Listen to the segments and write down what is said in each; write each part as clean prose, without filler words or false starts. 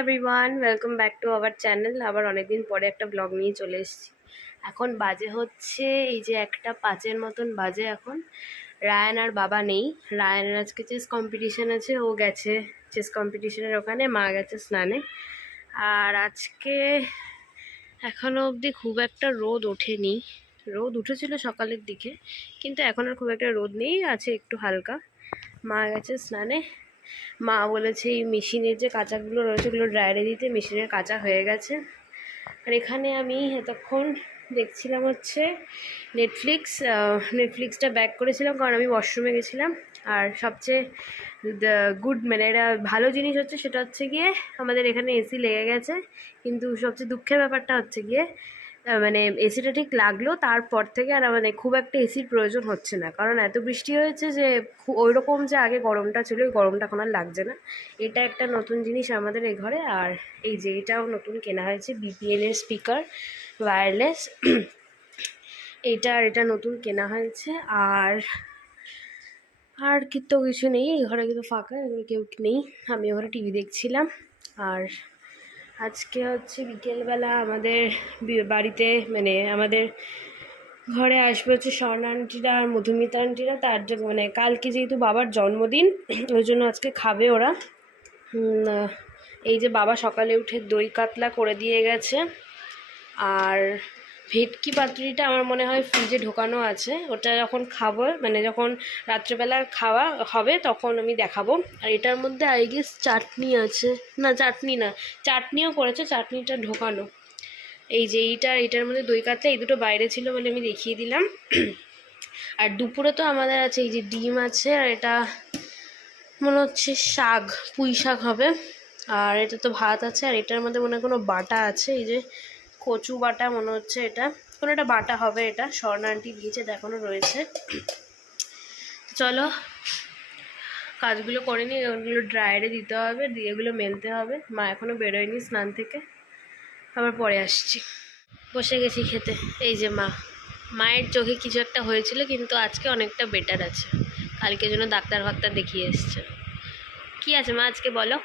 Everyone, welcome back to our channel. আবার অনেকদিন পরে একটা ব্লগ নিয়ে চলে এসেছি। এখন বাজে হচ্ছে এই যে 1:05 মতন বাজে এখন। রায়ান আর বাবা নেই। রায়ানের আজকে চেস কম্পিটিশান আছে, ও গেছে চেস কম্পিটিশানের ওখানে, মা গেছে স্নানে। আর আজকে এখনও অবধি খুব একটা রোদ ওঠেনি। রোদ উঠেছিল সকালের দিকে, কিন্তু এখন আর খুব একটা রোদ নেই, আছে একটু হালকা। মা গেছে স্নানে। মা বলেছে এই মেশিনের যে কাঁচাগুলো রয়েছে ওগুলো ড্রায়ারে দিতে, মেশিনের কাঁচা হয়ে গেছে। আর এখানে আমি এতক্ষণ দেখছিলাম হচ্ছে নেটফ্লিক্সটা ব্যাক করেছিলাম, কারণ আমি ওয়াশরুমে গেছিলাম। আর সবচেয়ে গুড মানে এটা ভালো জিনিস হচ্ছে সেটা হচ্ছে গিয়ে আমাদের এখানে এসি লেগে গেছে, কিন্তু সবচেয়ে দুঃখের ব্যাপারটা হচ্ছে গিয়ে মানে এসিটা ঠিক লাগলো তারপর থেকে আর মানে খুব একটা এসির প্রয়োজন হচ্ছে না, কারণ এত বৃষ্টি হয়েছে যে ওই রকম যে আগে গরমটা ছিল ওই গরমটা এখন আর লাগছে না। এটা একটা নতুন জিনিস আমাদের এই ঘরে। আর এই যে এটাও নতুন কেনা হয়েছে, বিপিএলের স্পিকার ওয়্যারলেস, এটা নতুন কেনা হয়েছে। আর আর তো কিছু নেই, এই ঘরে কিন্তু ফাঁকা, এগুলো কেউ নেই, আমি ওখানে টিভি দেখছিলাম। আর আজকে হচ্ছে বিকেলবেলা আমাদের বাড়িতে মানে আমাদের ঘরে আসবে হচ্ছে স্বর্ণা আন্টিরা আর মধুমিতা আন্টিরা। তার জন্য মানে কালকে যেহেতু বাবার জন্মদিন, ওই জন্য আজকে খাবে ওরা। এই যে বাবা সকালে উঠে দই কাতলা করে দিয়ে গেছে। আর ভেটকি পাতুরিটা আমার মনে হয় ফ্রিজে ঢোকানো আছে, ওটা যখন খাবো মানে যখন রাত্রেবেলার খাওয়া হবে তখন আমি দেখাবো। আর এটার মধ্যে আই গেস চাটনি আছে, না চাটনি না, চাটনিও করেছে, চাটনিটা ঢোকানো। এই যে এইটার মধ্যে দই কাতলা, এই দুটো বাইরে ছিল বলে আমি দেখিয়ে দিলাম। আর দুপুরে তো আমাদের আছে এই যে ডিম আছে, আর এটা মনে হচ্ছে শাক, পুঁই শাক হবে। আর এটা তো ভাত আছে, আর এটার মধ্যে মনে হয় কোনো বাটা আছে, এই যে কচু বাটা মনে হচ্ছে, এটা কোনো একটা বাটা হবে। এটা স্বর্ণা আন্টি দিয়েছে, দেখানো রয়েছে। চলো কাজগুলো করে নিই, ওগুলো ড্রায়ারে দিতে হবে, দিয়ে এগুলো মেলতে হবে। মা এখনও বেরোয়নি স্নান থেকে, আবার পরে আসছি। বসে গেছি খেতে। এই যে মায়ের চোখে কিছু একটা হয়েছিল, কিন্তু আজকে অনেকটা বেটার আছে, কালকে জন্য ডাক্তার দেখিয়ে এসছে। কি আছে মা আজকে বলো?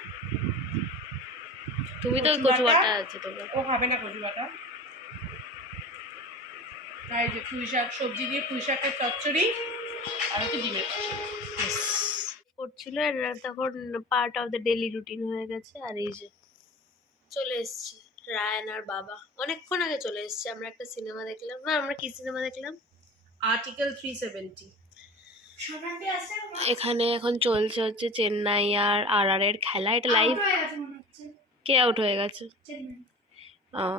তুমি তো কচু বাটা আছে তোমার। ও খাবে না কচু বাটা, তাই যে পুঁই শাক সবজি দিয়ে পুঁই শাকের চচ্চড়ি আর হচ্ছে ডিমের কষা করছিল, আর তখন part of the daily routine হয়ে গেছে। আর এই যে চলে এসছে রায়ান আর বাবা, অনেকক্ষণ আগে চলে এসছে। আমরা একটা সিনেমা দেখলাম। না, আমরা কি সিনেমা দেখলাম? আর্টিকেল 370। এখানে এখন চলছে হচ্ছে চেন্নাই আর আর এর খেলা, এটা লাইভ। কে আউট হয়ে গেছে?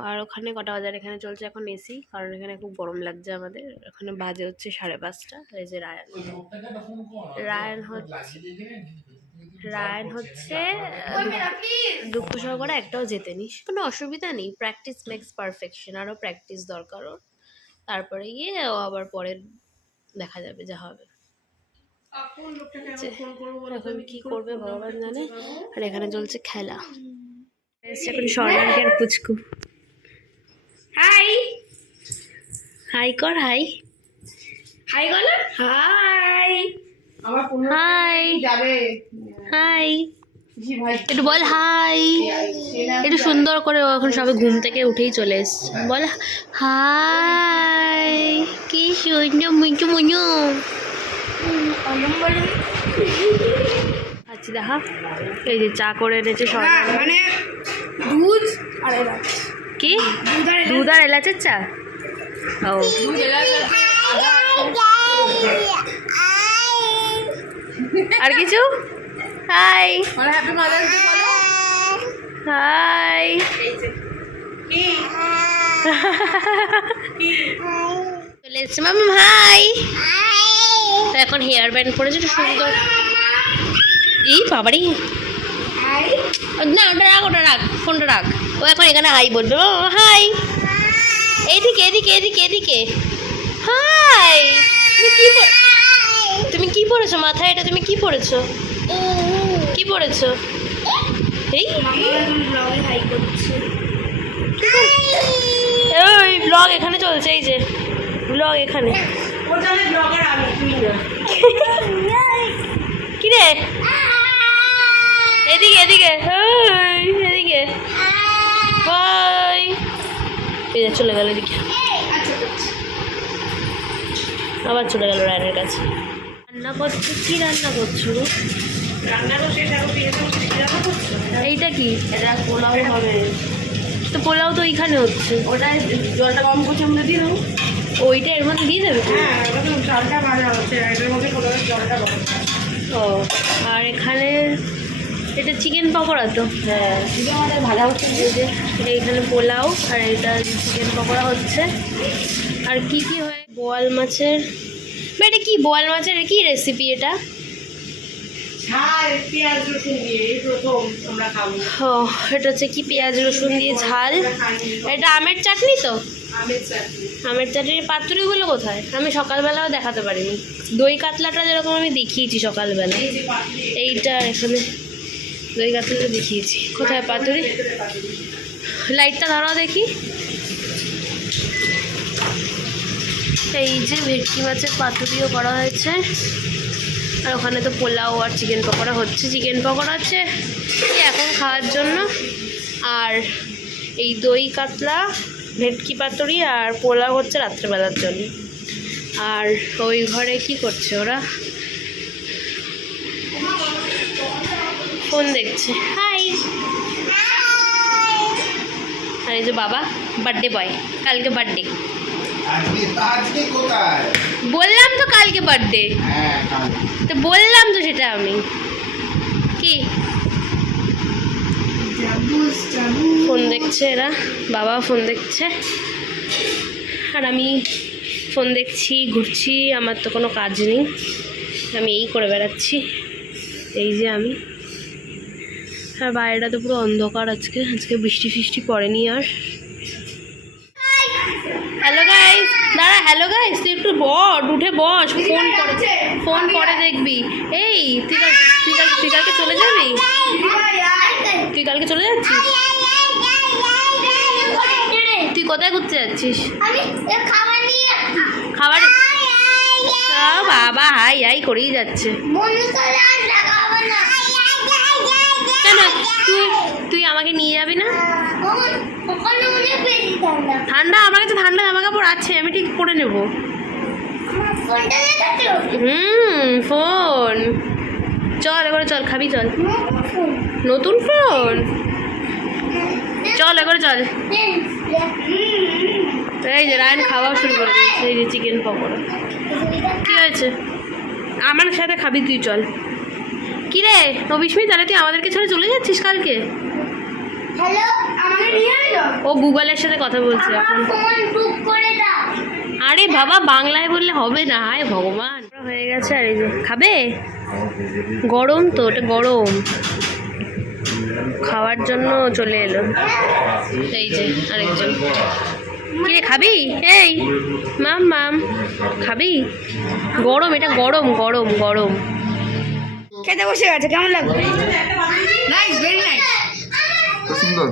আর ওখানে কটা বাজার এখানে চলছে এখন এসি, কারণ এখানে খুব গরম লাগছে আমাদের। এখানে বাজে হচ্ছে 5:30। এই যে রায়ান হচ্ছে দুঃখ সহকারে একটাও জেতেনি, কোনো অসুবিধা নেই, প্র্যাকটিস মেক্স পারফেকশন, আরও প্র্যাকটিস দরকার ওর। তারপরে গিয়ে ও আবার পরে দেখা যাবে যা হবে। এখন কি করবে ভগবান জানে। আর এখানে চলছে খেলা। এখন স্বর্ণাকে আর পুচকু হাই হাই কর, হাই হাই কর, হাই হাই যাবে হাই, একটু বল হাই, একটু সুন্দর করে। এখন সবে ঘুম থেকে উঠেই চলে এসছে, বল হাই। কি সুন্দর মুচু মুচু আচ্ছা দেখা। এই যে চা করে এনেছে স্বর্ণা, মানে দুধ আর এলাচ। কি দুধ আর এলাচের চা? ও আর কিছু? হাই হ্যাপি মাদার্স ডে বলো। হাই চলে এসছে মাম, হাই। এখন হেয়ার ব্যান্ড করেছে সুন্দর। এই বাবারি, না ওটা রাখ, ফোনটা রাখ। ও এখন এখানে হাই বলবে। ও হাই, এইদিকে এদিকে এদিকে এদিকে। হাই, তুমি কি পরেছো মাথায়? এটা তুমি কি পরেছো? কি পরেছো? এই হাই করছে। ওই ব্লগ এখানে চলছে, এই যে ব্লগ এখানে। কি রে? এদিকে এদিকে এদিকে বাই। এই যে চলে গেল এদিকে, আবার চলে গেল রায়নের কাছে। রান্না করছো? কি রান্না করছো গো? রান্নারও শেষ, এখন রান্না করছো? এইটা কি? এটা পোলাও হবে। তো পোলাও তো ওইখানে হচ্ছে। ওটাই জলটা গরম করছে, আমরা দিয়ে দেবো। ওইটা এর মধ্যে দিয়ে দেবে? হ্যাঁ, ওটা তো চালটা ভাজা হচ্ছে, এটার মধ্যে পোলাওয়ের জলটা গরম। ও, আর এখানে এটা চিকেন পকোড়া তো? হ্যাঁ, শুধু আমাদের ভাজা হচ্ছে। এই যে এইখানে পোলাও আর এটা চিকেন পকোড়া হচ্ছে। আর কি কি হয়? বোয়াল মাছের, এটা কি বোয়াল মাছের কি রেসিপি এটা? ঝাল পেঁয়াজ রসুন দিয়ে এই প্রথম আমরা খাবো। ও, এটা হচ্ছে কি পেঁয়াজ রসুন দিয়ে ঝাল। এটা আমের চাটনি তো? আমের চাটনি। আমের চাটনির পাতুরিগুলো কোথায়? আমি সকালবেলাও দেখাতে পারিনি। দই কাতলাটা যেরকম আমি দেখিয়েছি সকালবেলা, এই যে পাতুরি, এইটা এখানে দই কাতলাটা দেখিয়েছি। কোথায় পাতুরি? ভেতরে পাতুরি। লাইটটা ধরাও দেখি। এই যে ভেটকি মাছের পাতুরিও করা হয়েছে। আর ওখানে তো পোলাও আর চিকেন পকোড়া হচ্ছে। চিকেন পকোড়া হচ্ছে এখন খাওয়ার জন্য, আর এই দই কাতলা, ভেটকি পাতুরি আর পোলাও হচ্ছে রাত্রেবেলার জন্য। আর ওই ঘরে কি করছে ওরা? ফোন দেখছে। হাই। আর এই যে বাবা, বার্থডে বয়, কালকে বার্থডে। আজকে কোথায়? বললাম তো কালকে বার্থডে, হ্যাঁ, তো বললাম তো সেটা আমি। কি ফোন দেখছে এরা, বাবা ফোন দেখছে আর আমি ফোন দেখছি, ঘুরছি। আমার তো কোনো কাজ নেই, আমি এই করে বেড়াচ্ছি। এই যে আমি, আর বাইরেটা তো পুরো অন্ধকার। আজকে বৃষ্টি ফিষ্টি পড়েনি আর। হ্যালো গাইস, দাঁড়া। হ্যালো গাইস, তুই একটু উঠে বস, ফোন পরে দেখবি। এই তুই কালকে চলে যাবি? তুই কালকে চলে যাচ্ছিস? তুই কোথায় ঘুরতে যাচ্ছিস? খাবার? বাবা হাই হাই করেই যাচ্ছে। কেন তুই আমাকে নিয়ে যাবি না? ঠান্ডা? আমার কাছে ঠান্ডা জামা কাপড় আছে, আমি ঠিক পরে নেব। ফোন। চল এবারে, চল খাবি, চল। নতুন ফোন? চল এবারে চল। এই যে রায়ন খাওয়া শুরু করে দিয়েছে। এই যে চিকেন পকোড়া। কি হয়েছে? আমার সাথে খাবি তুই, চল। কি রে অবিস্মিত, তাহলে তুই আমাদেরকে ছেড়ে চলে যাচ্ছিস কালকে? ও গুগলের সাথে কথা বলছে এখন। আরে বাবা, বাংলায় বললে হবে না। হায় ভগবান, হয়ে গেছে। আর এই যে খাবে, গরম তো, ওটা গরম। খাওয়ার জন্য চলে এলো। এই যে আরেকজন। কি খাবি? এই মাম খাবি? গরম, এটা গরম গরম গরম। খেতে বসে গেছে, কেমন লাগবে? Nice, very nice. খুব সুন্দর।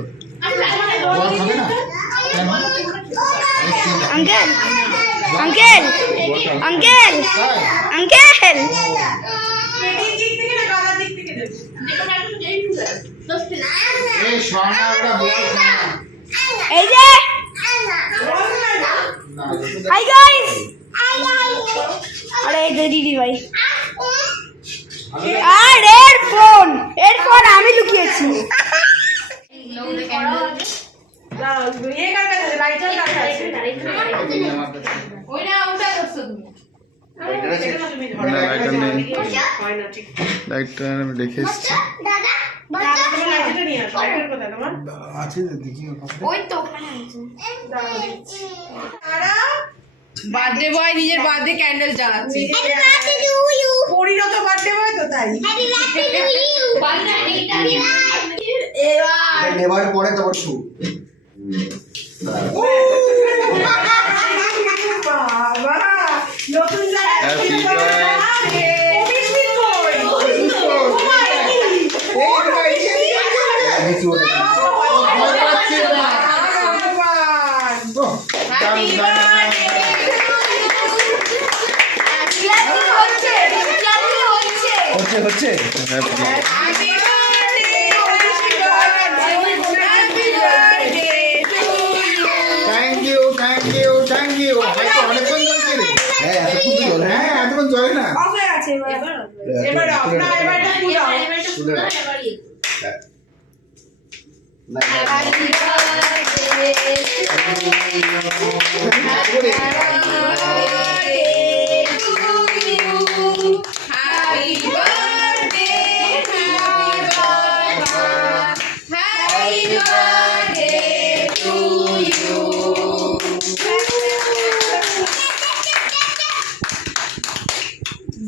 বল খাবে না? আঙ্কেল আঙ্কেল আঙ্কেল আঙ্কেল, এই সোনাটা বল না। এই যে হাই গাইস। আরে এই যে দিদি ভাই, আর এয়ারফোন আমি লুকিয়েছি। লাইটটা আমি দেখে এসেছি। আছে দেখি। বার্থডে বয় নিজের বার্থডে ক্যান্ডেল জ্বালাচ্ছে। পরিণত বার্থডে বয় তো, তাই। নেবার পরে তোমার শু। বাবা, নতুন হচ্ছে। এবার আপনার এবার এটা ফুল দাও।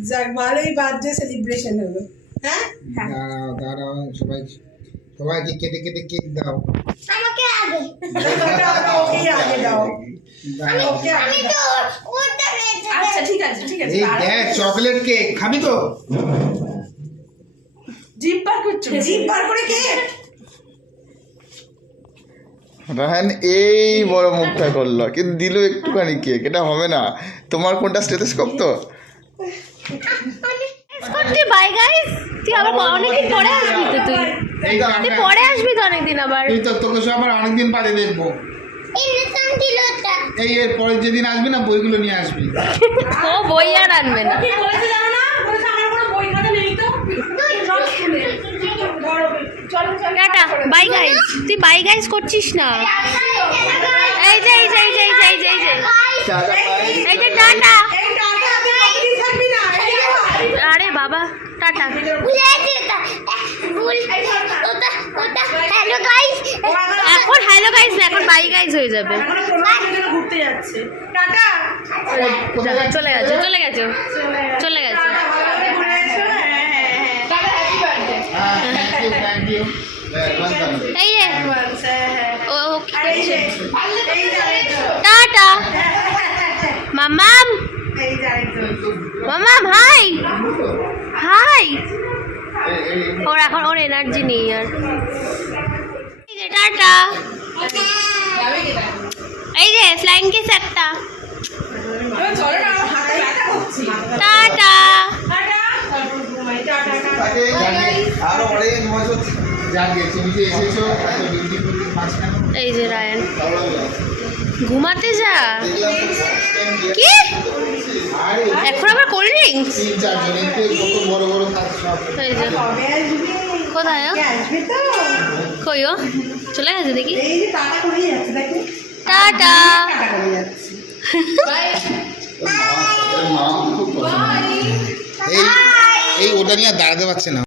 যাক ভালোই বার্থডে সেলিব্রেশন হলো। হ্যাঁ দাঁড়াও সবাই সবাইকে কেটে কেটে কেক দাও ওকে আগে দাও। ওকে আগে দাও। আচ্ছা ঠিক আছে ঠিক আছে। এই দেখ চকলেট কেক খাবি তো? জিভ বার করছো? জিভ বার করে কেক? রাহান এই বড় মুখটা করলো কিন্তু দিল একটুখানি কেক, এটা হবে না। তোমার কোনটা স্টেথোস্কোপ তো? তুই বাই গাইস, তুই আবার অনেকদিন পরে আসবি তো তুই পরে আসবি তো অনেকদিন আবার। তুই তো তোকে সব আবার অনেকদিন বাদে দেখবো। এই এর পরে যেদিন আসবি না বইগুলো নিয়ে আসবি। ও বই আর আনবে না। টাটা বাই গাইস, তুই বাই গাইস করছিস না। এই যে এই যে এই যে এই যে এই যে এই যে এই যে টাটা। আরে বাবা টাটা। এখন হ্যালো গাইস না, এখন বাই গাইস হয়ে যাবে। ঘুরতে যাচ্ছে। টাটা। চলে গেছে চলে গেছে চলে গেছে। Thank you. এই যে ও কি করছে? টাটা মামাম। মামাম হাই হাই। ওর এখন ওর এনার্জি নেই আর। এই যে টাটা। এই যে ফ্লাইং কিস একটা। টাটা। আরো অনেক মজা জাগে তুমি যে এসেছো এত বিউটিফুল মাঝখানে। এই যে রায়ান ঘুমাতে যা। কি এখন আবার কোল্ড ড্রিঙ্কস? তিন চারজনের কত বড় বড় কাজ সব। এই যে কোথায় ও? কই ও চলে গেছে দেখি। টাটা। এই ওটা নিয়ে দাঁড়াতে পারছে না।